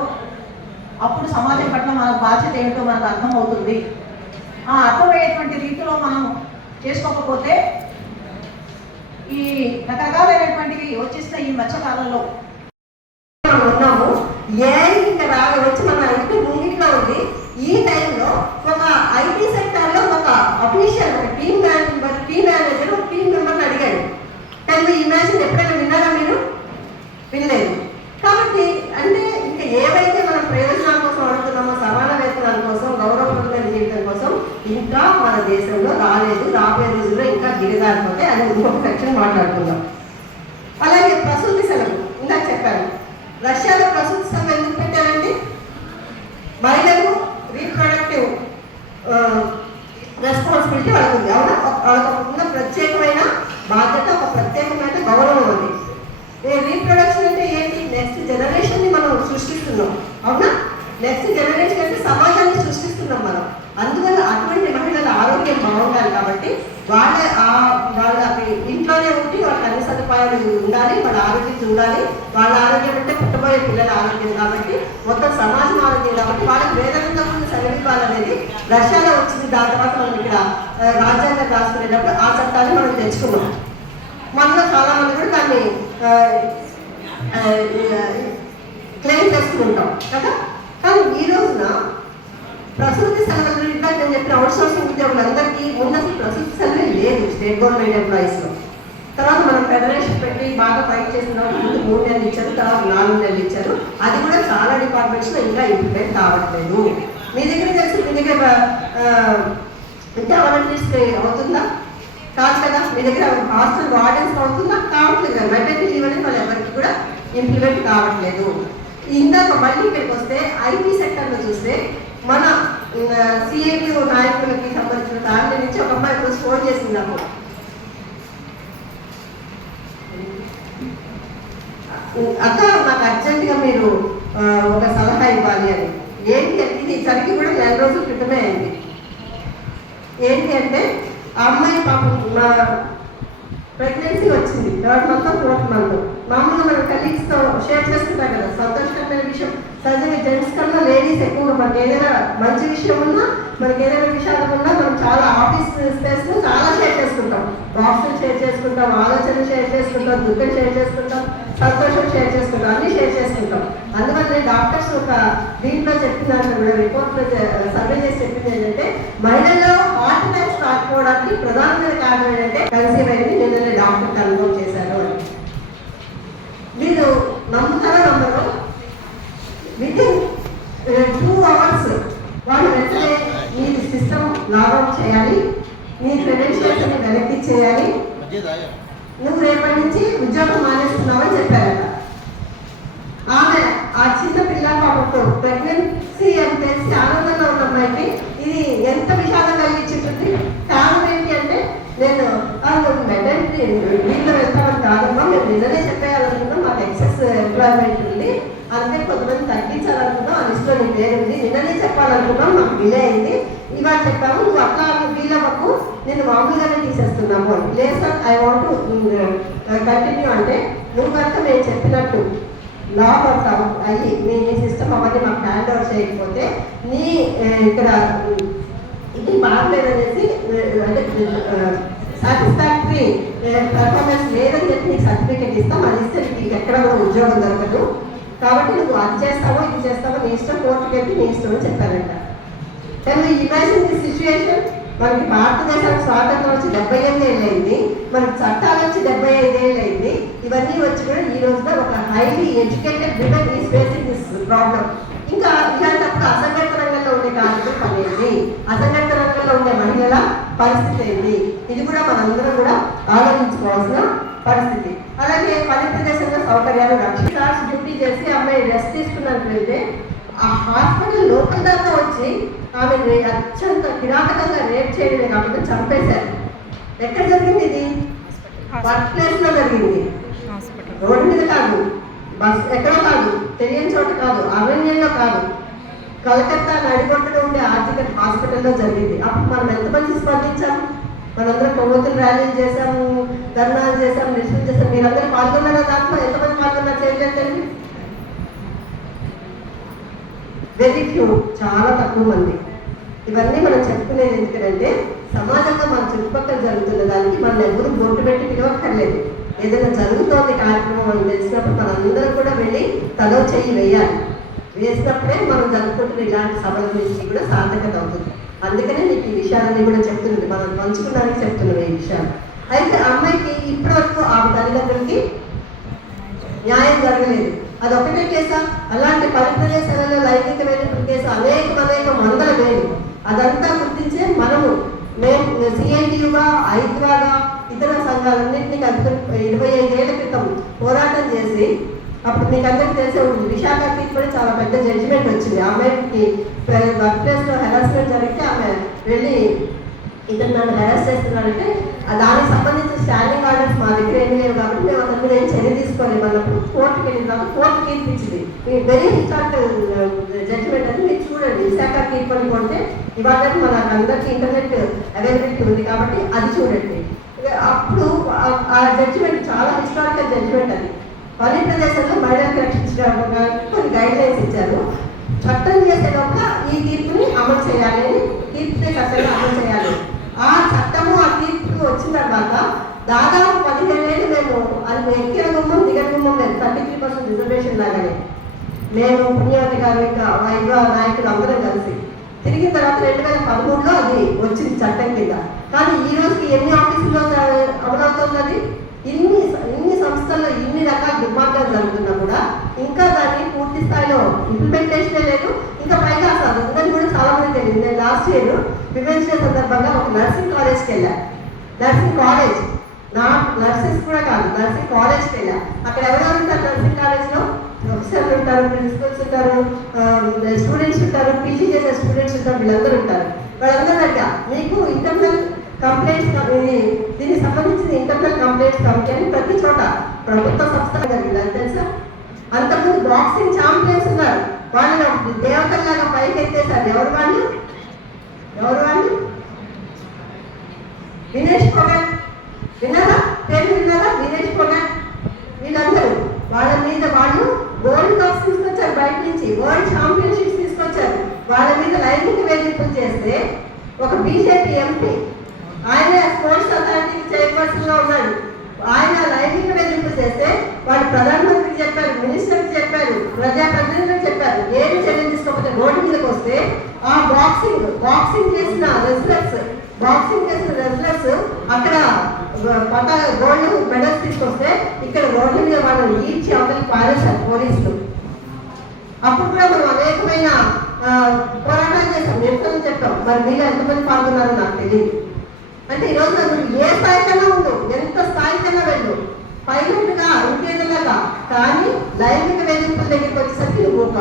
అప్పుడు సమాజం పట్ల మన బాధ్యత ఏమిటో మనకు అర్థమవుతుంది. ఆ అర్థమయ్యేటువంటి రీతిలో మనం చేసుకోకపోతే ఈ రకరకాలైనటువంటివి వచ్చేస్తే ఈ మధ్యకాలంలో ఉన్నాము. ఇంకా వచ్చి మన ఇంటి ముంగిట్లో ఉంది. ఈ టైంలో ఒక ఐటీ సెక్టార్లో ఒక అఫీషియల్, ఒక టీమ్ మేనేజర్ ఒక టీమ్ మెంబర్ని అడిగాడు. కానీ ఈ మ్యాచ్ ఎప్పుడైనా విన్నారా మీరు? వినలేదు. కాబట్టి అంటే ఇంకా ఏవైతే మనం ప్రయోజనాల కోసం అడుగుతున్నామో, సమాన వేతనాల కోసం, గౌరవప్రదమైన జీవితం కోసం ఇంకా మన దేశంలో రాలేదు. రాబోయే రోజుల్లో ఇంకా దిగజారిపోతే అది ఇంకొక సెక్షన్ మాట్లాడుకుందాం. అలాగే ప్రసూతి సెలవు ఇందాక చెప్పాను. రష్యాలో ప్రసూతి సెలవు ఎందుకు పెట్టారండి? మహిళలకు రీప్రొడక్టివ్ రెస్పాన్సిబిలిటీ వాళ్ళకుంది. అవునా? వాళ్ళకున్న ప్రత్యేకమైన బాధ్యత, ఒక ప్రత్యేకమైన గౌరవం ఉంది. రీప్రొడక్షన్ అంటే ఏంటి? నెక్స్ట్ జనరేషన్ని మనం సృష్టిస్తున్నాం. అవునా? నెక్స్ట్ జనరేషన్ అంటే సమాజాన్ని సృష్టిస్తున్నాం మనం. అందువల్ల అటువంటి మహిళల ఆరోగ్యం బాగుండాలి కాబట్టి వాళ్ళకి ఇంట్లోనే ఉండి వాళ్ళకి అన్ని సదుపాయాలు ఉండాలి, వాళ్ళ ఆరోగ్యం చూడాలి. వాళ్ళ ఆరోగ్యం అంటే పుట్టబోయే పిల్లల ఆరోగ్యం కాబట్టి, మొత్తం సమాజం ఆరోగ్యం కాబట్టి వాళ్ళకి వేదనంగా ఉన్న చదివించాలనేది రష్యాలో వచ్చింది. దాని తర్వాత మనం ఇక్కడ రాజ్యాంగం రాసుకునేటప్పుడు ఆ చట్టాన్ని మనం తెచ్చుకున్నాం. మనలో చాలా మంది కూడా దాన్ని క్లెయిమ్ చేసుకుంటాం కదా. కానీ ఈ రోజున ప్రసూతి సెలవులు ఇంకా నేను చెప్పిన అవుట్ సోర్సింగ్ ఉద్యోగులందరికీ ముందు ప్రసూతి సెలవే లేదు స్టేట్ గవర్నమెంట్ ఎంప్లాయీస్లో. తర్వాత మనం ఫెడరేషన్ పెట్టి బాగా ఫైట్ చేసిన ముందు 3 నెలలు ఇచ్చారు, తర్వాత 4 నెలలు ఇచ్చారు. అది కూడా చాలా డిపార్ట్మెంట్స్లో ఇంకా ఇంప్లిమెంట్ కావట్లేదు. మీ దగ్గర తెలిసి మీ దగ్గర ఇంకా వాలంటీర్స్కి అవుతుందా? కాదు కదా. మీ దగ్గర హాస్టల్ వార్డెన్స్ అవుతుందా? కావట్లేదు కదా. మెటర్నిటీ లీవ్ అనేది వాళ్ళు ఎవరికి కూడా ఇంప్లిమెంట్ కావట్లేదు. ఇందాక మళ్ళీ ఇక్కడికి వస్తే ఐటీ సెక్టర్లో చూస్తే మన సిఐటి నాయకులకి సంబంధించిన ఫ్యామిలీ నుంచి ఒక అమ్మాయి రోజు ఫోన్ చేసింది నాకు. అక్క నాకు అర్జెంటుగా మీరు ఒక సలహా ఇవ్వాలి అని. ఏంటి అంటే ఇది జరిగి కూడా 4 రోజుల క్రితమే అయింది. ఏంటి అంటే ఆ అమ్మాయి పాపం నా ప్రెగ్నెన్సీ వచ్చింది, 3rd month 4th month. మామూలుగా మనం కలీగ్స్తో షేర్ చేసుకుంటాం కదా సంతోషకరమైన విషయం. సహజంగా జెంట్స్ కన్నా లేడీస్ ఎక్కువగా మనకి ఏదైనా మంచి విషయం ఉన్నా, మనకి ఏదైనా విషయాలు ఉన్నా మనం చాలా ఆఫీస్ స్పేస్లో చాలా షేర్ చేసుకుంటాం. బాక్సులు షేర్ చేసుకుంటాం, ఆలోచనలు షేర్ చేసుకుంటాం, దుఃఖం షేర్ చేసుకుంటాం, సంతోషం షేర్ చేసుకుంటాం, అన్నీ షేర్ చేసుకుంటాం. అందువల్ల డాక్టర్స్ ఒక దీంట్లో చెప్పినారు కూడా, రిపోర్ట్లో సర్వే చేసి చెప్పింది ఏంటంటే మహిళల్లో హార్ట్ అటాక్స్ రాకపోవడానికి ప్రధానమైన కారణం ఏంటంటే కన్సీవ్ అయింది నిన్ననే డాక్టర్ కన్ఫర్మ్ చేశారు అని. మీరు నమ్ముతారో నమ్మరు, వితిన్ 2 hours వాళ్ళు వెంటనే మీ సిస్టమ్ లాగౌట్ చేయాలి, మీ క్రెడెన్షియల్స్ ని వెనక్కి చేయాలి, నువ్వు రేపటి నుంచి ఉద్యోగం మానేస్తున్నావని చెప్పారట. ఆమె ఆ చిన్న పిల్ల పాపతో ప్రెగ్నెన్సీ అని తెలిసి ఆనందంగా ఉన్న అమ్మాయికి ఇది ఎంత విషాదం కలిగించింది. కారణం ఏంటి అంటే నేను మెటర్నిటీ వీళ్ళు వెళ్తామని కాదమ్మా, మేము నిజమే చెప్పేయాలనుకున్నాం, మాకు ఎక్సెస్ ఎంప్లాయ్మెంట్ ఉంది, అందుకే కొంతమంది తగ్గించాలనుకున్నాం, ఆ లిస్ట్లో నీ పేరు ఉంది, నిన్ననే చెప్పాలనుకున్నాం, మాకు డిలే అయింది, ఇవాళ చెప్పాము, నువ్వు అట్లా వీళ్ళకు నేను మామూలుగానే తీసేస్తున్నాము అని. లేదు సార్ ఐ వాంట్ కంటిన్యూ అంటే నువ్వు కనుక మేము చెప్పినట్టు లాక్ అవుతావు అయ్యి నీ సిస్టమ్ అవన్నీ మాకు హ్యాండ్ ఓవర్ చేయకపోతే నీ ఇక్కడ ఇది బాగలేదనేసి అంటే సాటిస్ఫాక్టరీ పర్ఫార్మెన్స్ లేదని చెప్పి నీకు సర్టిఫికేట్ ఇస్తాం, అది ఇస్తే నీకు ఎక్కడ కూడా ఉద్యోగం దొరకదు, కాబట్టి నువ్వు అది చేస్తావో ఇది చేస్తావో నీ ఇష్టం, కోర్టుకి వెళ్ళి నీ ఇష్టం అని చెప్పారంట. కానీ ఇమాజిన్ ది సిచ్యుయేషన్, మనకి భారతదేశానికి స్వాతంత్రం వచ్చి 78 ఏళ్ళు అయింది, మనకి చట్టాలు వచ్చి 75 ఏళ్ళు అయింది, ఇవన్నీ వచ్చి కూడా ఈ రోజున ఒక highly educated women is facing this problem. ఇంకా ఇలాంటప్పుడు అసంఘటిత రంగంలో ఉండే కార్మికుల పని ఏంటి, అసంఘటిత రంగంలో ఉండే మహిళల పరిస్థితి ఏంటి, ఇది కూడా మనందరం కూడా ఆలోచించుకోవాల్సిన పరిస్థితి. అలాగే పని ప్రదేశంలో సౌకర్యాలు రక్షణ డ్యూటీ చేసి అమ్మాయి రెస్ట్ తీసుకున్నట్టు వెళ్తే ఆ హాస్పిటల్ లోపల దాకా వచ్చి ఆమె అత్యంత కిరాతకంగా రేప్ చేయడమే కాకుండా చంపేశారు. ఎక్కడ జరిగింది ఇది? వర్క్ ప్లేస్ లో జరిగింది, రోడ్డు మీద కాదు, బస్ ఎక్కడో కాదు, తెలియని చోట కాదు, అరణ్యంలో కాదు, కలకత్తా నడిగొట్టులో ఉండే ఆర్జికల్ హాస్పిటల్లో జరిగింది. అప్పుడు మనం ఎంతమంది స్పందించాము? మనందరం కొవ్వొత్తులు ర్యాలీలు చేశాము, ధర్నాలు చేశాము, నిరసన చేశాము. మీరందరూ పాల్గొన్నారా? దాంట్లో ఎంతమంది పాల్గొన్నారు చేయలేదు? వెరీ ఫ్యూ, చాలా తక్కువ మంది. ఇవన్నీ మనం చెప్పుకునేది ఎందుకంటే సమాజంలో మన చుట్టుపక్కల జరుగుతున్న దానికి మనం ఎవరు బొట్టు పెట్టి పిలవక్కర్లేదు. ఏదైనా జరుగుతోంది కార్యక్రమం అని తెలిసినప్పుడు మనందరం కూడా వెళ్ళి తలో చెయ్యి వేయాలి. వేసినప్పుడే మనం జరుపుకుంటున్న ఇలాంటి సభల గురించి కూడా సార్థకత అవుతుంది. అందుకనే మీకు ఈ విషయాలన్నీ కూడా చెప్తున్నది, మనం పంచుకోవడానికి చెప్తున్నవి ఈ విషయాలు. అయితే అమ్మాయికి ఇప్పటివరకు ఆ తల్లిదండ్రులకి న్యాయం జరగలేదు. అదొకటే కేసా? అలాంటి పని ప్రదేశాలలో లైంగిక వేధింపుల కేసు అనేక వందల వేలు. అదంతా గుర్తించే మనము మేము సిఐటియుగా, ఐద్వాగా, ఇతర సంఘాలన్నింటినీ కలిపి 25 ఏళ్ల క్రితం పోరాటం చేసి, అప్పుడు మీకు అందరికీ తెలిసే ఉంటుంది, విశాఖ తీర్పుని చాలా పెద్ద జడ్జిమెంట్ వచ్చింది. ఆమెకి వర్క్ ప్లేస్లో హెరాస్మెంట్ జరిగితే ఆమె వెళ్ళి ఇతను నన్ను హెరాస్ చేస్తున్నారంటే దానికి సంబంధించిన స్టాండింగ్ ఆర్డర్స్ మా దగ్గర ఏమీ లేవు కాబట్టి మేము అతని మీద ఏం చర్య తీసుకోలేదు. అన్నప్పుడు కోర్టుకి వెళ్ళిన తర్వాత కోర్టు తీర్పు ఇచ్చింది. వెరీ హిస్టారికల్ జడ్జిమెంట్ అని మీరు చూడండి. విశాఖ తీర్పు అని కొంటే ఇవాళ మన అందరికీ ఇంటర్నెట్ అవైలబిలిటీ ఉంది కాబట్టి అది చూడండి. అప్పుడు ఆ జడ్జిమెంట్ చాలా హిస్టారికల్ జడ్జిమెంట్. అది పని ప్రదేశంలో మహిళలకు రక్షించడానికి కొన్ని గైడ్ లైన్స్ ఇచ్చారు. చట్టం చేసేలోపల ఈ తీర్పుని అమలు చేయాలి అని, తీర్పుని చట్టంగా అమలు చేయాలి. ఆ చట్టము ఆ తీర్పుకి వచ్చిన తర్వాత దాదాపు 15 ఏళ్ళు మేము అది ఎక్కిన గుమ్మం దిగని గుమ్మం లేదు, 33% రిజర్వేషన్ లాగానే మేము పుణ్యవతి గారు ఇంకా వైద్య నాయకులు అందరం కలిసి తిరిగిన తర్వాత 2013లో అది వచ్చింది చట్టం కింద. కానీ ఈ రోజుకి ఎన్ని ఆఫీసుల్లో అమలవుతున్నది? ఇన్ని సంస్థల్లో ఇన్ని రకాల దుర్మార్గాలు జరుగుతున్నా కూడా ఇంకా దాన్ని పూర్తి స్థాయిలో ఇంప్లిమెంటేషనే లేదు. ఇంకా పైగా అసలు ఉందని కూడా చాలా మంది తెలియదు. నేను లాస్ట్ ఇయర్ విమెన్స్ డే సందర్భంగా ఒక నర్సింగ్ కాలేజ్కి వెళ్ళాను. నర్సింగ్ కాలేజ్, నా నర్సెస్ కూడా కాదు, నర్సింగ్ కాలేజ్కి వెళ్ళా. అక్కడ ఎవరెవరు ఉంటారు నర్సింగ్ కాలేజ్లో? ప్రొఫెసర్లు ఉంటారు, ప్రిన్సిపల్స్ ఉంటారు, స్టూడెంట్స్ ఉంటారు, పీజీ చేసే స్టూడెంట్స్ ఉంటారు, వీళ్ళందరూ ఉంటారు. వాళ్ళందరూ అడిగా, మీకు ఇంటర్నల్ కంప్లైంట్స్ దీనికి సంబంధించిన ఇంటర్నల్ కంప్లైంట్స్ కమిటీ అని ప్రతి చోట ప్రభుత్వ సంస్థలు జరిగింది. అది తెలుసా? అంతకుముందు బాక్సింగ్ ఛాంపియన్స్ ఉన్నారు, వాళ్ళు దేవతల్లాగా పైకి ఎత్తేసారు. ఎవరు వాళ్ళు? వినేష్ ఫోగట్, విన్నారా? పేరు విన్నారా? వినేష్ ఫోగట్, వీళ్ళందరూ వాళ్ళ మీద వాళ్ళు వరల్డ్ కప్స్ తీసుకొచ్చారు, బయట నుంచి వరల్డ్ ఛాంపియన్షిప్స్ తీసుకొచ్చారు. వాళ్ళ మీద లైంగిక వేధింపులు చేస్తే ఒక బీజేపీ ఎంపీ, ఆయన స్పోర్ట్స్ అథారిటీకి చైర్పర్సన్ గా ఉన్నాడు. ఆయన లైంగిక వేధింపులు చేస్తే వాళ్ళు ప్రధానమంత్రికి చెప్పారు, మినిస్టర్కి చెప్పారు, ప్రజాప్రతినిధులకు చెప్పారు. ఏమి చర్యలు తీసుకోకపోతే రోడ్డు మీదకి వస్తే ఆ బాక్సింగ్ చేసిన రెస్లర్స్ అక్కడ గోల్డ్ మెడల్స్ తీసుకొస్తే ఇక్కడ రోడ్ల మీద వాళ్ళని ఈడ్చి అవతలికి పారేశారు పోలీసులు. అప్పుడు కూడా మనం అనేకమైన పోరాటాలు చేస్తాం, నిరసనలు చెప్పాం. మరి మీరు ఎంతమంది పాల్గొన్నారో నాకు తెలియదు. అంటే ఈరోజు నువ్వు ఏ స్థాయికైనా ఉండు, ఎంత స్థాయికైనా వెళ్ళు, పైలట్గా ఇంకేదలాగా, కానీ లైంగిక వేధింపుల దగ్గరికి వచ్చేసరికి నువ్వు ఒక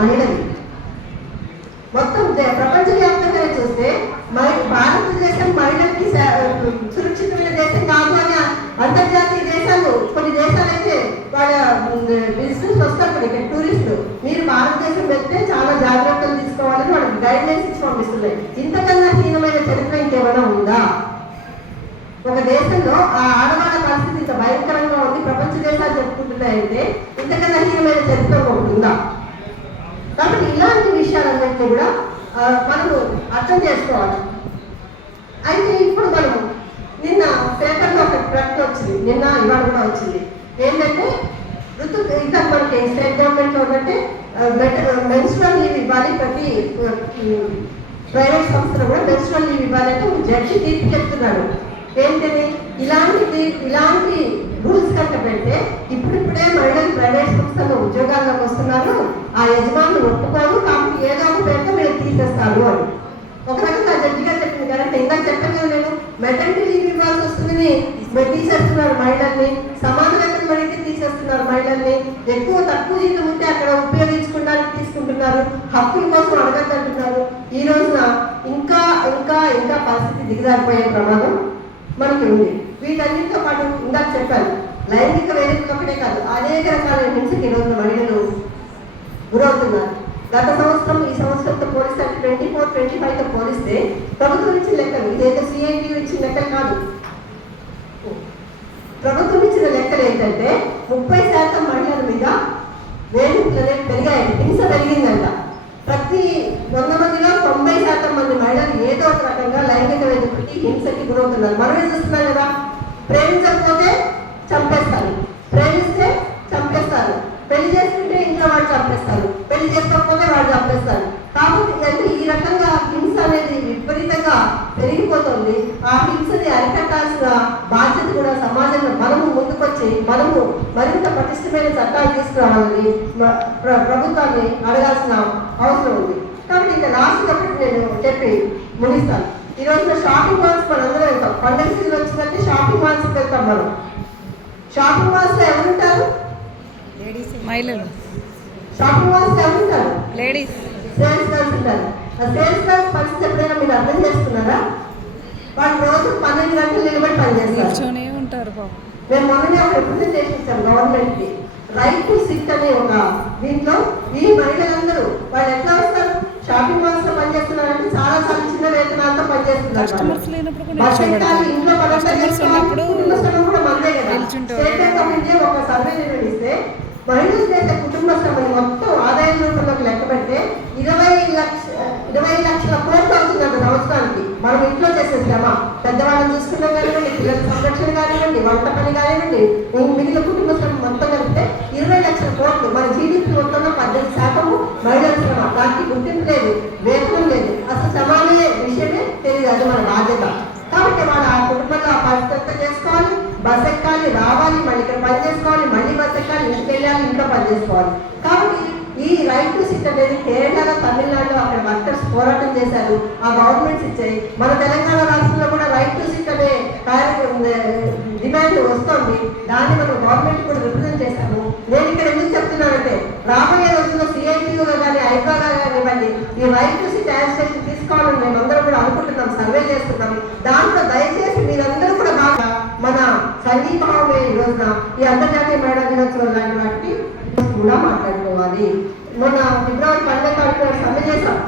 మహిళని. మొత్తం ప్రపంచవ్యాప్తంగా చూస్తే భారతదేశం మహిళలకి సురక్షితమైన దేశం కాదు అని అంతర్జాతీయ దేశాలు, కొన్ని దేశాలు అయితే వాళ్ళ బిజినెస్ వస్తారు ఇక్కడ టూరిస్టులు, మీరు భారతదేశం వెళ్తే చాలా జాగ్రత్తలు తీసుకోవాలని వాళ్ళకి గైడ్ లైన్స్ ఇచ్చి పంపిస్తున్నాయి. ఇంతకన్నా హీనమైన చరిత్ర ఇంకేమైనా ఉందా? ఒక దేశంలో ఆ ఆడవాళ్ళ పరిస్థితి ఇంత భయంకరంగా ఉంది, ప్రపంచ దేశాలు చెప్పుకుంటున్నాయంటే ఇంతకన్నా హీనమైన చరిత్ర ఒకటి ఉందా? కాబట్టి ఇలాంటి విషయాలన్నింటినీ కూడా మనము అర్థం చేసుకోవాలి. అయితే ఇప్పుడు మనము నిన్న పేపర్లో ఒక ప్రకటన వచ్చింది, నిన్న ఇవాళ కూడా వచ్చింది. ఏంటంటే ఇంకా మనకి స్టేట్ గవర్నమెంట్లో ఉన్నట్టే మెన్స్ట్రువల్ లీవ్ ఇవ్వాలి, ప్రతి ప్రైవేట్ సంస్థలో కూడా మెన్స్ట్రువల్ లీవ్ ఇవ్వాలంటే ఒక జడ్జి తీర్పు చెప్తున్నాడు. ఏంటని ఇలాంటి రూల్స్ కనుక పెడితే ఇప్పుడిప్పుడే మహిళలు ప్రైవేట్ సంస్థల్లో ఉద్యోగాల్లోకి వస్తున్నారు, ఆ యజమానులు ఒప్పుకోరు, కాబట్టి ఏదో ఒక పేరుతో మీరు తీసేస్తారు అని ఒక రకంగా జడ్జిగా చెప్పింది. కరెక్ట్, ఇంకా చెప్పాను కదా నేను, మెటర్నిటీ లీవ్ ఇవ్వాల్సి వస్తుందని తీసేస్తున్నారు మహిళల్ని, సమాన వేతనం అడిగితే తీసేస్తున్నారు మహిళల్ని, తక్కువ జీతం ఉంటే అక్కడ ఉపయోగించుకోవడానికి తీసుకుంటున్నారు, హక్కుల కోసం అడగద్దంటున్నారు. ఈ రోజున ఇంకా ఇంకా ఇంకా పరిస్థితి దిగజారిపోయే ప్రమాదం మనకి ఉంది. వీటన్నిటితో పాటు ఇందాక చెప్పాను, లైంగిక వేదికలు ఒకటే కాదు, అనేక రకాల హింసకి ఈ రోజున మహిళలు గురవుతున్నారు. గత సంవత్సరం ఈ సంవత్సరంతో పోలిస్తే 24-25తో పోలిస్తే ప్రభుత్వం ఇచ్చిన లెక్కలు, ఇదైతే సిఐటి ఇచ్చిన లెక్కలు కాదు, ప్రభుత్వం ఇచ్చిన లెక్కలు ఏంటంటే 30% మహిళల మీద వేధింపులు అనేవి పెరిగాయి, హింస పెరిగిందంట. ప్రతి 100 మందిలో 90% మంది మహిళలు ఏదో ఒక రకంగా లైంగిక వేధింపుకి హింసకి గురవుతున్నారు. మనమే చూస్తున్నాం కదా, ప్రేమించకపోతే చంపేస్తారు, ప్రేమిస్తే చంపేస్తారు, పెళ్లి చేసుకుంటే ఇంట్లో వాళ్ళు చంపేస్తారు, పెళ్లి చేసుకోకపోతే వాళ్ళు చంపేస్తారు. కాబట్టి అంటే ఈ రకంగా హింస అనేది విపరీతంగా పెరిగిపోతుంది. ఆ హింసని అరికట్టాల్సిన బాధ్యత కూడా సమాజంలో మనము ముందుకొచ్చి మనము మరింత పటిష్టమైన చట్టాలు తీసుకురావాలని ప్రభుత్వాన్ని అడగాల్సిన అవసరం ఉంది. కాబట్టి ఇంకా లాస్ట్ ఒకటి నేను చెప్పి ముగిస్తాను. ఈ రోజున షాపింగ్ మాల్స్ మనందరం వెళ్తాం, పండుగ సీజన్ వచ్చిందంటే షాపింగ్ మాల్స్కి వెళ్తాం. మనం షాపింగ్ మాల్స్లో ఎవరుంటారు? మహిళలు. షాపింగ్ మాల్స్లో ఎవరుంటారు? లేడీస్. సేల్స్ గర్ల్స్ ఉంటారు. ఆ సేల్స్ గర్ల్స్ పరిస్థితి ఎప్పుడైనా మీరు అర్థం చేసుకున్నారా? వాళ్ళు రోజు 12 గంటలు నిలబడి పనిచేస్తారు. ఉంటారు. మేము మొన్ననే ఒక రిప్రజెంటేషన్ ఇచ్చాం గవర్నమెంట్కి, రైట్ టు సిట్ అనే ఒక దీంట్లో ఈ మహిళలందరూ వాళ్ళు ఎట్లా వస్తారు? షాపింగ్ మాల్స్ లో పనిచేస్తున్నారంటే చాలా చాలా చిన్న వేతనాలతో పనిచేస్తున్నారు. ఇంట్లో కూడా మందే కదా. స్టేట్ బ్యాంక్ ఆఫ్ ఇండియా ఒక సర్వే నిర్వహిస్తే మహిళలు చేసే కుటుంబ శ్రమని మొత్తం ఆదాయం రూపంలోకి లెక్క పెడితే 20 లక్షల కోట్లు అవుతుందంట సంవత్సరానికి. మనం ఇంట్లో చేసే శ్రమ, పెద్దవాళ్ళని చూసుకున్నాం కానివ్వండి, పిల్లల సంరక్షణ కానివ్వండి, వంట పని కానివ్వండి, మిగిలిన కుటుంబ శ్రమ మొత్తం కలిపితే 20 లక్షల కోట్లు. మన జీడిపి మొత్తంలో 18% మహిళల శ్రమ. దానికి గుర్తింపు లేదు, వేతనం లేదు, అసలు సమానమే విషయమే తెలియదు. అది మన బాధ్యత. కాబట్టి వాళ్ళు ఆ కుటుంబంలో ఆ పరిస్థితి చేసుకోవాలి, బస్ ఎక్కాలి, రావాలి, మళ్ళీ ఇక్కడ పని చేసుకోవాలి, మళ్ళీ బస్ ఎక్కాలి, ఇంటికి వెళ్ళాలి, ఇంట్లో పని చేసుకోవాలి. కాబట్టి ఈ రైట్ టు సిట్ అనేది కేరళలో, తమిళనాడులో అక్కడ వర్కర్స్ పోరాటం చేశారు, ఆ గవర్నమెంట్స్ ఇచ్చాయి. మన తెలంగాణ రాష్ట్రంలో కూడా రైట్ టు సిట్ అనే డిమాండ్ వస్తుంది. దాన్ని మనం గవర్నమెంట్ కూడా రిప్రజెంట్ చేశాము. నేను ఇక్కడ ఎందుకు చెప్తున్నానంటే రాబోయే రోజుల్లో సిఐటిలో కానీ ఐకాగా కానివ్వండి ఈ రైట్ టు సిట్ యాజిటేషన్ తీసుకోవాలని మేమందరం కూడా అనుకుంటున్నాం, సర్వే చేస్తున్నాం. దాంట్లో దయచేసి మీరందరూ కూడా బాగా మన సంఘీభావమే ఈ రోజున ఈ అంతర్జాతీయ మహిళా దినోత్సవం లాంటి వాటికి కూడా మాట్లాడుకోవాలి. మొన్న ఫిబ్రవరి 12వ సమ్మె చేశాం.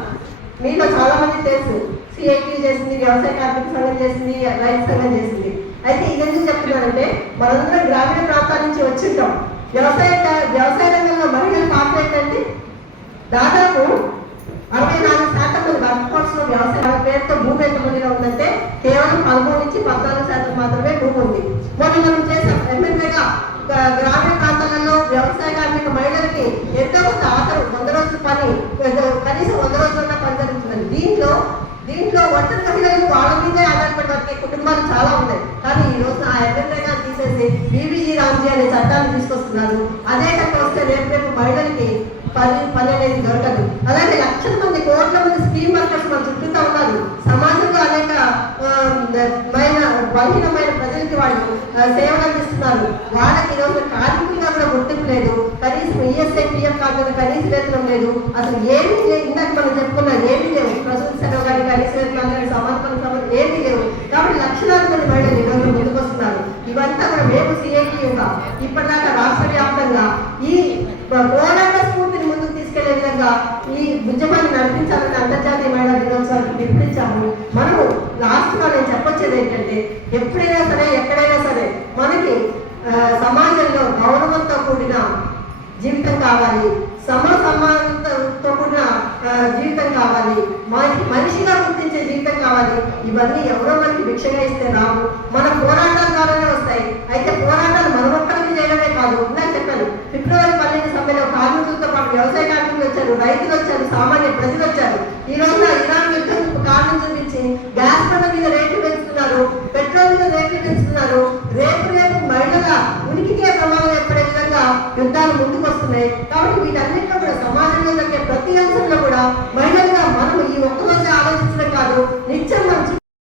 మీలో చాలా మంది తెలుసు, సిఐటి చేసింది, వ్యవసాయ కార్మిక సంఘం చేసింది, రైతు సంఘం చేసింది. అయితే ఇది ఎందుకు చెప్తున్నానంటే మనందరం గ్రామీణ ప్రాంతాల నుంచి వచ్చింటాం. వ్యవసాయ రంగంలో మహిళల పాత్ర ఏంటంటే దాదాపు 64% మంది వర్క్ ఫోర్స్ లో వ్యవసాయ పేరుతో భూమి ఎంతమందిలో ఉందంటే కేవలం 13 నుంచి 14% మాత్రమే భూమి ఉంది. మొన్న మనం చేసాం ఎమ్మెల్యేగా గ్రామీణ ప్రాంతాలలో వ్యవసాయ కార్మిక మహిళలకి ఎంతో కొంత ఆఖరు 100 రోజుల పని, కనీసం 100 రోజులన్నా పని జరుగుతుందండి. దీంట్లో ఒంటరి మహిళలు వాళ్ళ మీదే ఆధారపడి బతికే కుటుంబాలు చాలా ఉన్నాయి. కానీ ఈ రోజు ఆ ఎమ్మెల్యేగా తీసేసి బీవీజీ రామ్జీ అనే చట్టాన్ని తీసుకొస్తున్నారు. అదే కనుక వస్తే రేపు మహిళలకి పని అనేది దొరకదు. అలాగే లక్షల మంది, కోట్ల మంది స్కీమ్ వర్కర్స్ మన చుట్టూతా ఉన్నారు. సమాజంలో అనేక బలహీనమైన ప్రజలకి వాళ్ళు సేవలు అందిస్తున్నారు. వాళ్ళకి ఈరోజు కార్మికులుగా కూడా గుర్తింపు లేదు. కనీసం ఈఎస్ఐ పిఎఫ్ కార్డు కనీస వేతనం లేదు. అసలు ఏమీ లేదు. ఇందాక మనం చెప్పుకున్నా ఏమీ లేవు. ప్రసూతి సెలవు కానీ కనీస వేతనాలు కానీ సమాన ఏమీ లేవు. కాబట్టి లక్షలాది మంది మహిళలు ఈరోజు ముందుకు వస్తున్నారు. ఇవంతా కూడా మేము సిఐటియుగా ఇప్పటిదాకా రాష్ట్ర వ్యాప్తంగా ఈ పోరాట స్ఫూర్తిని ముందుకు తీసుకెళ్లే విధంగా ఈ ఉద్యమాన్ని నడిపించాలని అంతర్జాతీయ మహిళా దినోత్సవాన్ని పిలిపించాము. మనము లాస్ట్ గా నేను చెప్పొచ్చేది ఏంటంటే, ఎప్పుడైనా సరే ఎక్కడైనా సరే మనకి సమాజంలో గౌరవంతో కూడిన జీవితం కావాలి, సమానతో కూడిన జీవితం కావాలి, మనిషిగా గుర్తించే జీవితం కావాలి. ఇవన్నీ ఎవరో మనకి భిక్షగా ఇస్తే రావు, మన పోరాటాల ద్వారానే వస్తాయి. అయితే పోరాటాలు మనం ఒక్కరికి చేయడమే కాదు. నేను చెప్పాను, ఫిబ్రవరి 12 సమ్మెలో కార్మికులతో పాటు వ్యవసాయ కార్మికులు వచ్చారు, రైతులు వచ్చారు, సామాన్య ప్రజలు వచ్చారు. ఈ రోజున ఇరాన్ యుద్ధం కారణం చూపించి గ్యాస్ బండ మీద రేట్లు పెంచుతున్నారు, పెట్రోల్ మీద రేట్లు పెంచుతున్నారు. రేపు మహిళల ఉనికికే ప్రమాదం ఏర్పడే విధంగా యుద్ధాలు ముందుకు వస్తున్నాయి. కాబట్టి వీటన్నింటిలో కూడా సమాజంలో జరిగే ప్రతి అంశంలో కూడా మహిళలుగా మనం ఈ ఒక్కరోజే ఆలోచించడం కాదు, నిత్యం